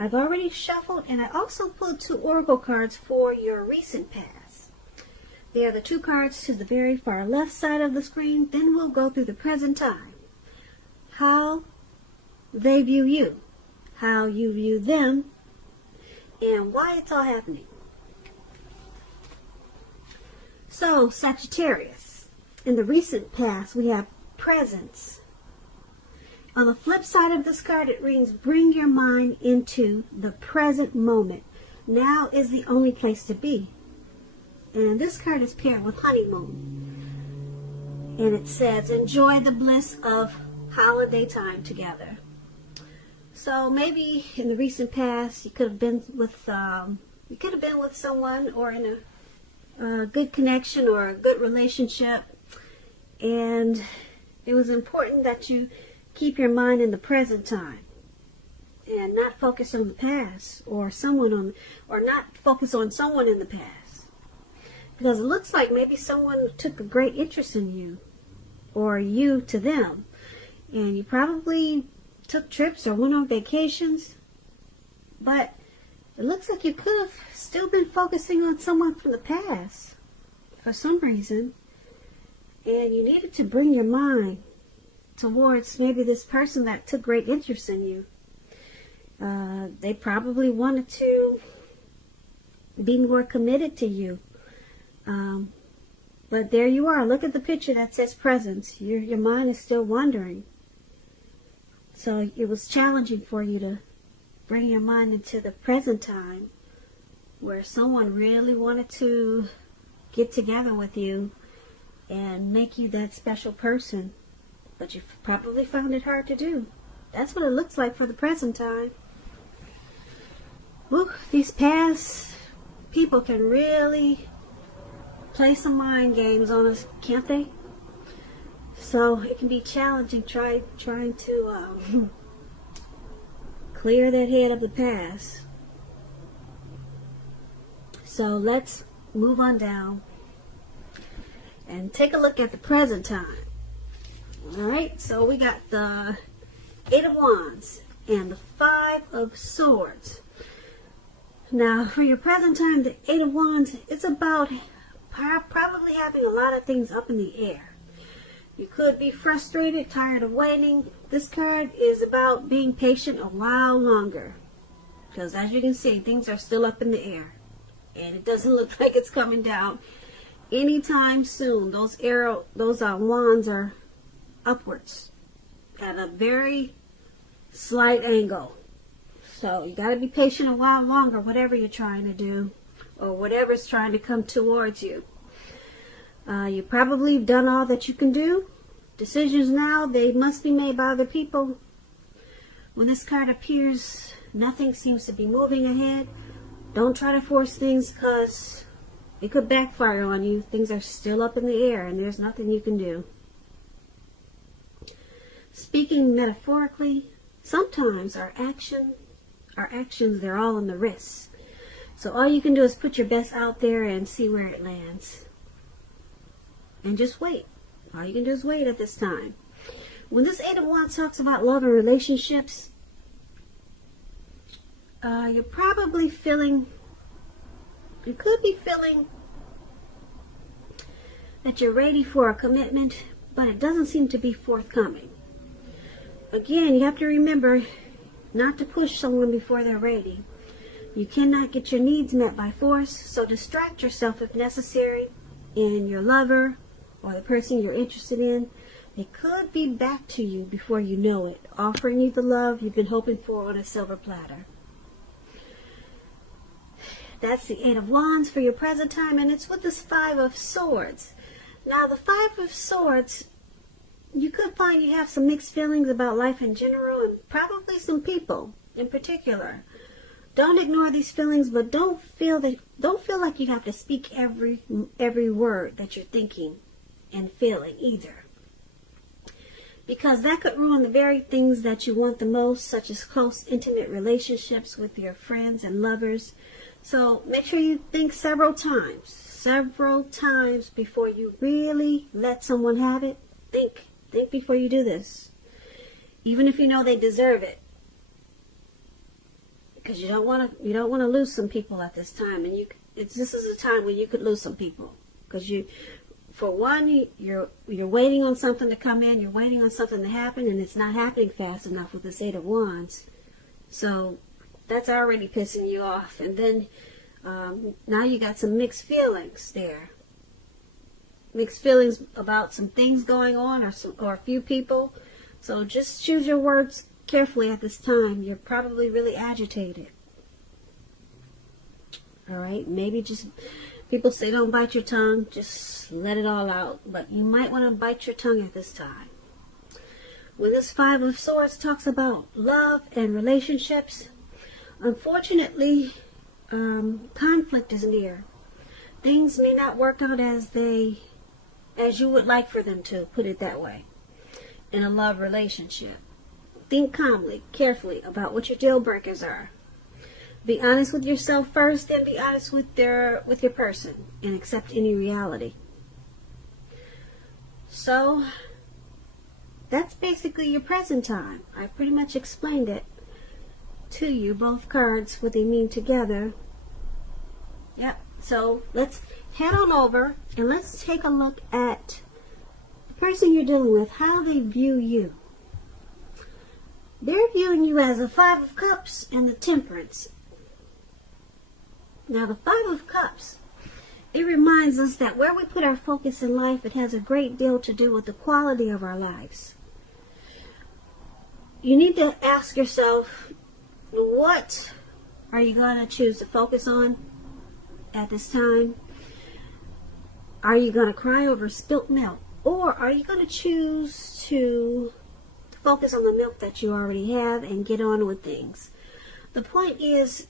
I've already shuffled, and I also pulled 2 oracle cards for your recent past. They are the 2 cards to the very far left side of the screen. Then we'll go through the present time. How they view you, how you view them, and why it's all happening. So, Sagittarius, in the recent past, we have presence. On the flip side of this card, it reads, bring your mind into the present moment. Now is the only place to be. And this card is paired with honeymoon. And it says, enjoy the bliss of holiday time together. So maybe in the recent past, you could have been with someone, or in a good connection or a good relationship, and it was important that you keep your mind in the present time and not focus on the past or not focus on someone in the past, because it looks like maybe someone took a great interest in you, or you to them, and you probably took trips or went on vacations, but it looks like you could have still been focusing on someone from the past for some reason, and you needed to bring your mind towards maybe this person that took great interest in you. They probably wanted to be more committed to you. But there you are. Look at the picture that says presence. Your mind is still wandering. So it was challenging for you to bring your mind into the present time, where someone really wanted to get together with you and make you that special person. But you probably found it hard to do. That's what it looks like for the present time. Woo, these past people can really play some mind games on us, can't they? So it can be challenging trying to clear that head of the past. So let's move on down and take a look at the present time. Alright, so we got the 8 of Wands and the 5 of Swords. Now, for your present time, the 8 of Wands, it's about probably having a lot of things up in the air. You could be frustrated, tired of waiting. This card is about being patient a while longer, because as you can see, things are still up in the air, and it doesn't look like it's coming down anytime soon. Those wands are upwards at a very slight angle. So you got to be patient a while longer, whatever you're trying to do, or whatever's trying to come towards you. You probably have done all that you can do. Decisions now, they must be made by other people. When this card appears, nothing seems to be moving ahead. Don't try to force things, because it could backfire on you. Things are still up in the air, and there's nothing you can do. Speaking metaphorically, sometimes our actions, they're all in the wrists. So all you can do is put your best out there and see where it lands. And just wait. All you can do is wait at this time. When this 8 of Wands talks about love and relationships, you're probably feeling, you could be feeling that you're ready for a commitment, but it doesn't seem to be forthcoming. Again, you have to remember not to push someone before they're ready. You cannot get your needs met by force, so distract yourself if necessary, and your lover or the person you're interested in, they could be back to you before you know it, offering you the love you've been hoping for on a silver platter. That's the 8 of Wands for your present time, and it's with this 5 of Swords. Now, the 5 of Swords, you could find you have some mixed feelings about life in general, and probably some people in particular. Don't ignore these feelings, but don't feel like you have to speak every word that you're thinking and feeling either, because that could ruin the very things that you want the most, such as close, intimate relationships with your friends and lovers. So make sure you think several times before you really let someone have it. Think before you do this, even if you know they deserve it, because you don't want to lose some people at this time, and this is a time when you could lose some people, because for one, you're waiting on something to come in, you're waiting on something to happen, and it's not happening fast enough with this Eight of Wands. So that's already pissing you off. And then now you got some mixed feelings there. Mixed feelings about some things going on, or a few people. So just choose your words carefully at this time. You're probably really agitated. All right, maybe just, people say don't bite your tongue, just let it all out. But you might want to bite your tongue at this time. When this Five of Swords talks about love and relationships, unfortunately, conflict is near. Things may not work out as you would like for them to, put it that way, in a love relationship. Think calmly, carefully about what your deal breakers are. Be honest with yourself first, then be honest with your person, and accept any reality. So that's basically your present time. I pretty much explained it to you, both cards, what they mean together. Yep. So let's head on over and let's take a look at the person you're dealing with, how they view you. They're viewing you as a Five of Cups and the Temperance. Now the Five of Cups, it reminds us that where we put our focus in life, it has a great deal to do with the quality of our lives. You need to ask yourself, what are you going to choose to focus on at this time? Are you going to cry over spilt milk? Or are you going to choose to focus on the milk that you already have and get on with things? The point is,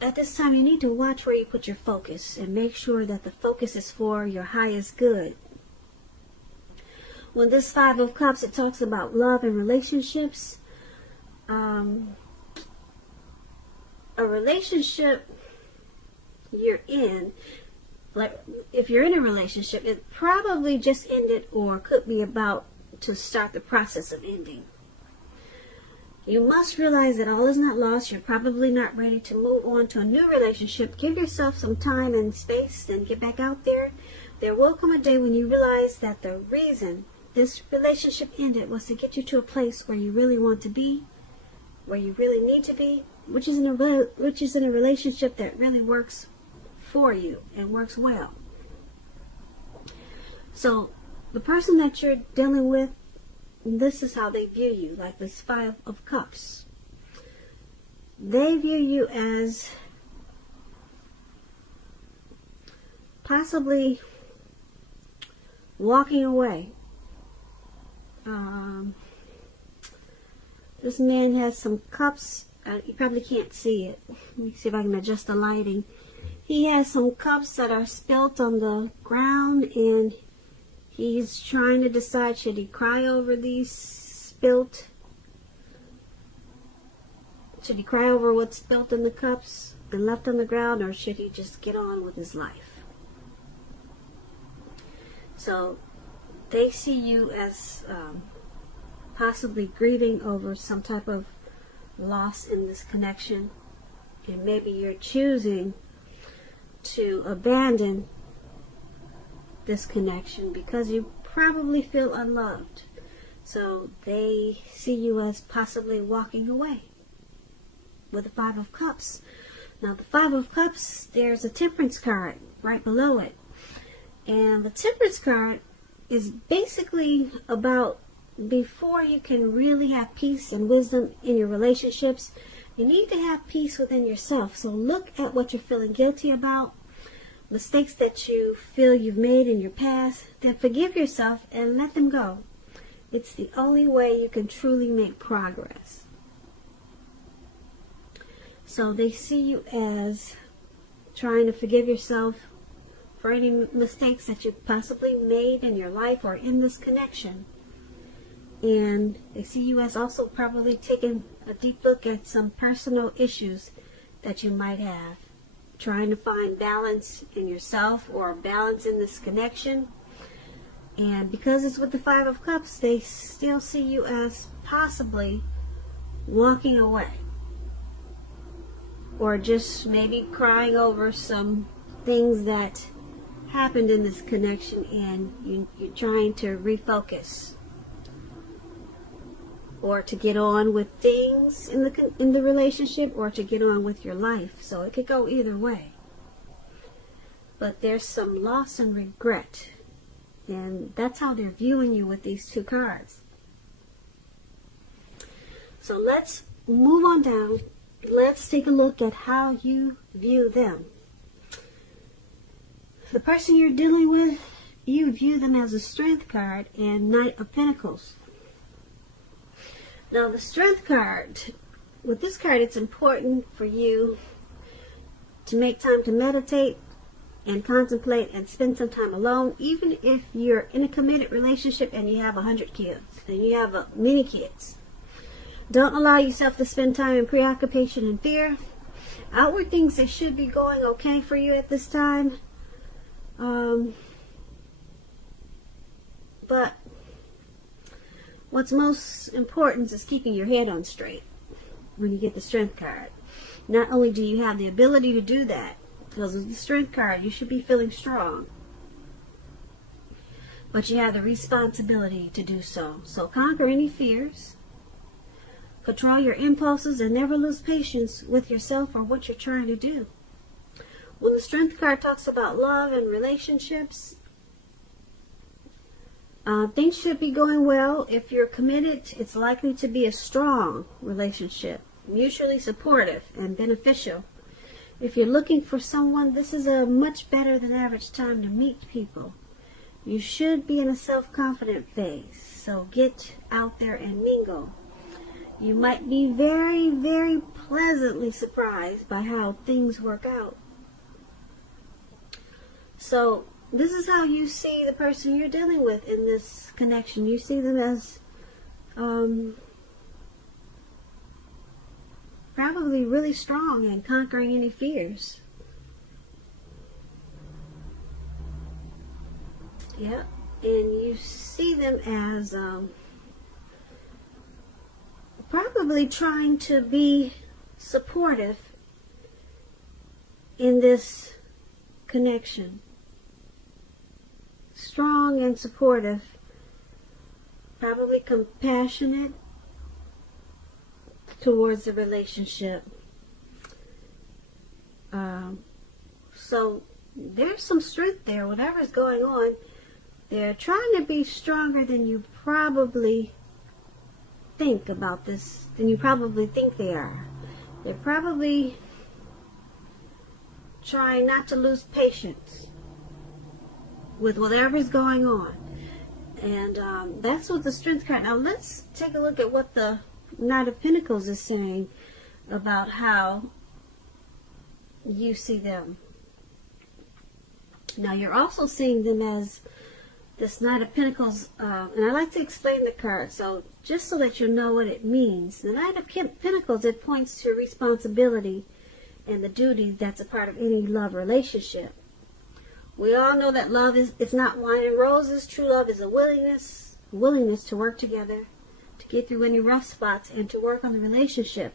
at this time, you need to watch where you put your focus and make sure that the focus is for your highest good. When this Five of Cups, it talks about love and relationships. A relationship you're in, like if you're in a relationship, it probably just ended or could be about to start the process of ending. You must realize that all is not lost. You're probably not ready to move on to a new relationship. Give yourself some time and space, then get back out there. There will come a day when you realize that the reason this relationship ended was to get you to a place where you really want to be, where you really need to be, which is in a relationship that really works for you and works well. So the person that you're dealing with, this is how they view you, like this Five of Cups. They view you as possibly walking away. This man has some cups. You probably can't see it. Let me see if I can adjust the lighting. He has some cups that are spilt on the ground, and he's trying to decide, should he cry over these spilt? Should he cry over what's spilt in the cups and left on the ground, or should he just get on with his life? So they see you as possibly grieving over some type of loss in this connection, and maybe you're choosing to abandon this connection because you probably feel unloved. So they see you as possibly walking away with the Five of Cups. Now the Five of Cups, there's a Temperance card right below it, and the Temperance card is basically about, before you can really have peace and wisdom in your relationships, you need to have peace within yourself. So look at what you're feeling guilty about, mistakes that you feel you've made in your past, then forgive yourself and let them go. It's the only way you can truly make progress. So they see you as trying to forgive yourself for any mistakes that you possibly made in your life or in this connection. And they see you as also probably taking a deep look at some personal issues that you might have, trying to find balance in yourself or balance in this connection. And because it's with the Five of Cups, they still see you as possibly walking away. or just maybe crying over some things that happened in this connection, and you're trying to refocus or to get on with things in the relationship, or to get on with your life. So it could go either way. But there's some loss and regret, and that's how they're viewing you with these two cards. So let's move on down. Let's take a look at how you view them. The person you're dealing with, you view them as a Strength card and Knight of Pentacles. Now the Strength card, with this card, it's important for you to make time to meditate and contemplate and spend some time alone, even if you're in a committed relationship and you have 100 kids and you have many kids. Don't allow yourself to spend time in preoccupation and fear. Outward things, they should be going okay for you at this time. But what's most important is keeping your head on straight when you get the Strength card. Not only do you have the ability to do that, because of the Strength card, you should be feeling strong, but you have the responsibility to do so. So conquer any fears, control your impulses, and never lose patience with yourself or what you're trying to do. When the Strength card talks about love and relationships, things should be going well. If you're committed, it's likely to be a strong relationship, mutually supportive and beneficial. If you're looking for someone, this is a much better than average time to meet people. You should be in a self-confident phase, so get out there and mingle. You might be very, very pleasantly surprised by how things work out. So this is how you see the person you're dealing with in this connection. You see them as probably really strong and conquering any fears. Yeah, and you see them as probably trying to be supportive in this connection. Strong and supportive, probably compassionate towards the relationship. So there's some strength there. Whatever's going on, they're trying to be stronger than you probably think about this, than you probably think they are. They're probably trying not to lose patience with whatever's going on. And that's what the Strength card. Now let's take a look at what the Knight of Pentacles is saying about how you see them. Now you're also seeing them as this Knight of Pentacles, and I like to explain the card, so just so that you know what it means. The Knight of Pentacles, it points to responsibility and the duty that's a part of any love relationship. We all know that love it's not wine and roses. True love is a willingness to work together, to get through any rough spots, and to work on the relationship.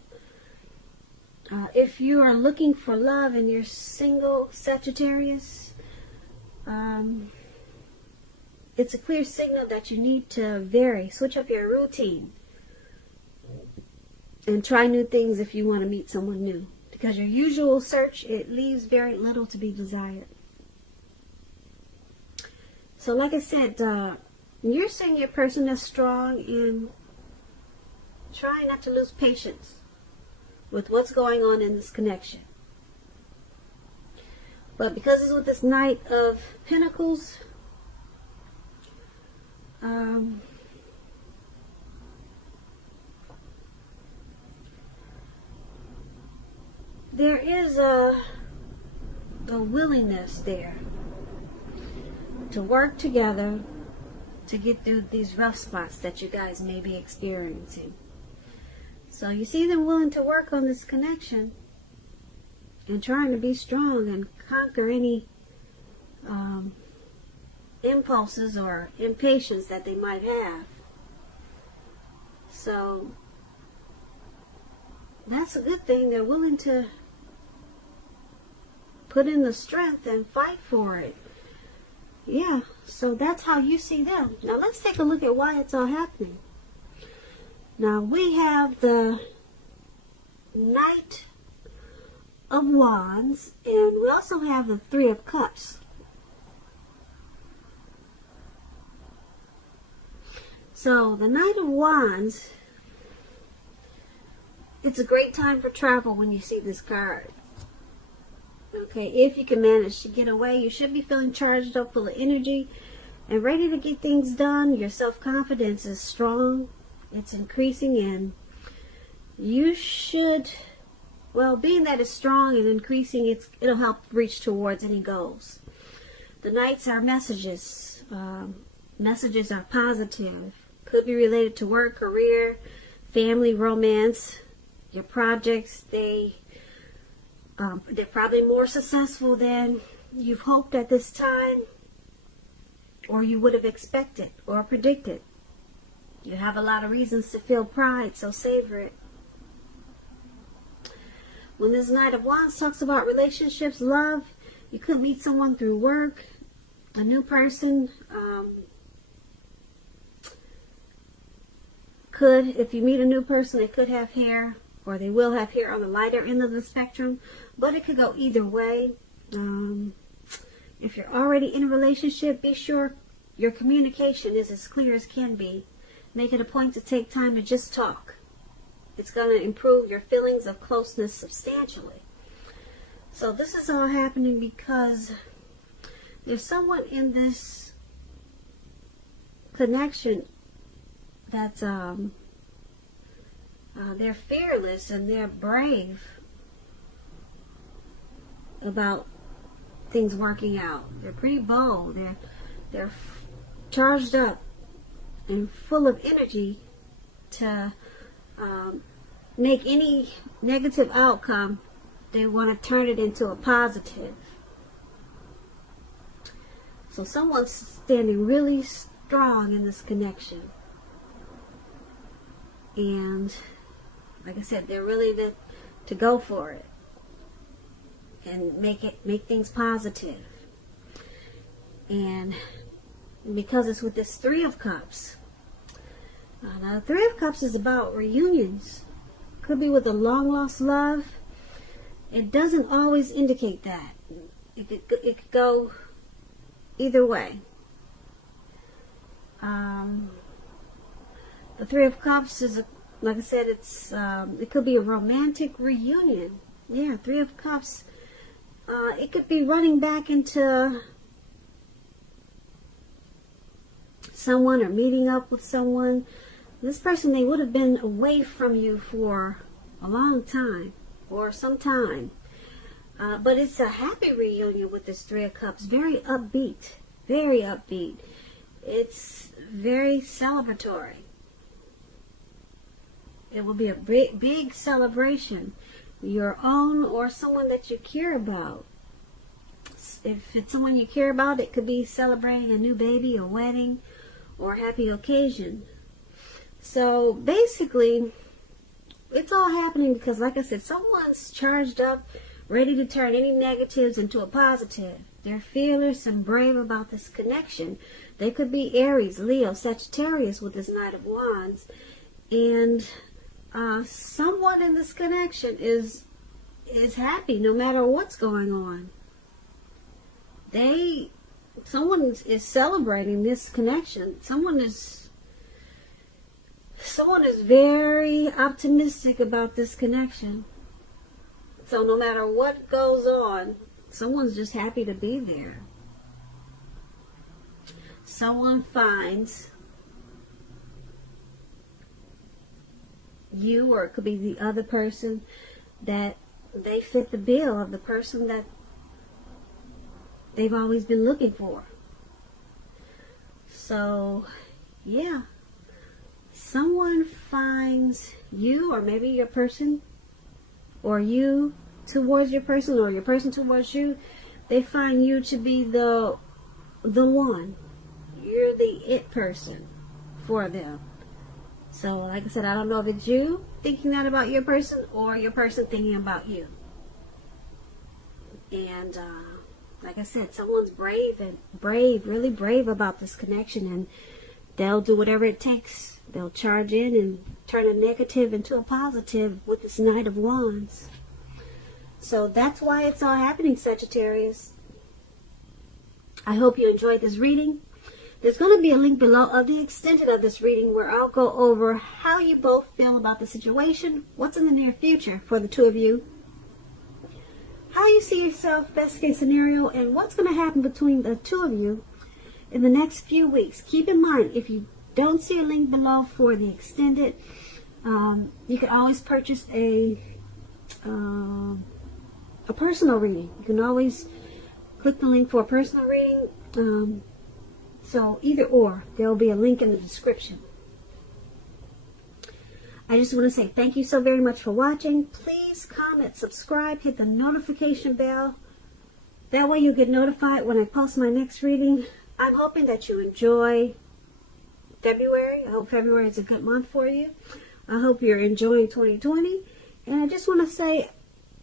If you are looking for love and you're single, Sagittarius, it's a clear signal that you need to switch up your routine and try new things if you want to meet someone new. Because your usual search, it leaves very little to be desired. So like I said, you're seeing your person as strong and trying not to lose patience with what's going on in this connection. But because it's with this Knight of Pentacles, there is a willingness there to work together to get through these rough spots that you guys may be experiencing. So you see them willing to work on this connection and trying to be strong and conquer any impulses or impatience that they might have. So that's a good thing. They're willing to put in the strength and fight for it. Yeah, so that's how you see them. Now let's take a look at why it's all happening. Now we have the Knight of Wands, and we also have the Three of Cups. So the Knight of Wands, it's a great time for travel when you see this card. Okay, if you can manage to get away, you should be feeling charged up, full of energy, and ready to get things done. Your self-confidence is strong. It's increasing, and you should, well, being that it's strong and increasing, it'll help reach towards any goals. The Knights are messages. Messages are positive. Could be related to work, career, family, romance, your projects. They're probably more successful than you've hoped at this time, or you would have expected or predicted. You have a lot of reasons to feel pride, so savor it. When this Knight of Wands talks about relationships, love, you could meet someone through work, a new person. If you meet a new person, they could have hair, or they will have hair on the lighter end of the spectrum, but it could go either way. If you're already in a relationship, be sure your communication is as clear as can be. Make it a point to take time to just talk. It's going to improve your feelings of closeness substantially. So this is all happening because there's someone in this connection that's they're fearless and they're brave about things working out. They're pretty bold. They're charged up and full of energy to make any negative outcome. They want to turn it into a positive. So someone's standing really strong in this connection, and like I said, they're really to go for it and make things positive. And because it's with this Three of Cups. Now the Three of Cups is about reunions. Could be with a long lost love. It doesn't always indicate that. It could go either way. The Three of Cups is, like I said, it could be a romantic reunion. Yeah, Three of Cups. It could be running back into someone or meeting up with someone. This person, they would have been away from you for a long time or some time. But it's a happy reunion with this Three of Cups. Very upbeat. Very upbeat. It's very celebratory. It will be a big celebration. Your own or someone that you care about. If it's someone you care about, it could be celebrating a new baby, a wedding, or a happy occasion. So basically, it's all happening because, like I said, someone's charged up, ready to turn any negatives into a positive. They're fearless and brave about this connection. They could be Aries, Leo, Sagittarius with this Knight of Wands. And someone in this connection is happy no matter what's going on. Someone is celebrating this connection. Someone is very optimistic about this connection. So no matter what goes on, someone's just happy to be there. Someone finds you, or it could be the other person, that they fit the bill of the person that they've always been looking for. So, yeah. Someone finds you, or maybe your person, or you towards your person, or your person towards you. They find you to be the one. You're the it person for them. So, like I said, I don't know if it's you thinking that about your person, or your person thinking about you. And like I said, someone's really brave about this connection, and they'll do whatever it takes. They'll charge in and turn a negative into a positive with this Knight of Wands. So that's why it's all happening, Sagittarius. I hope you enjoyed this reading. There's going to be a link below of the extended of this reading where I'll go over how you both feel about the situation, what's in the near future for the two of you, how you see yourself, best case scenario, and what's going to happen between the two of you in the next few weeks. Keep in mind, if you don't see a link below for the extended, you can always purchase a personal reading. You can always click the link for a personal reading. So either or, there will be a link in the description. I just want to say thank you so very much for watching. Please comment, subscribe, hit the notification bell. That way you'll get notified when I post my next reading. I'm hoping that you enjoy February. I hope February is a good month for you. I hope you're enjoying 2020. And I just want to say,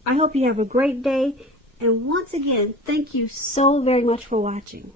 I hope you have a great day. And once again, thank you so very much for watching.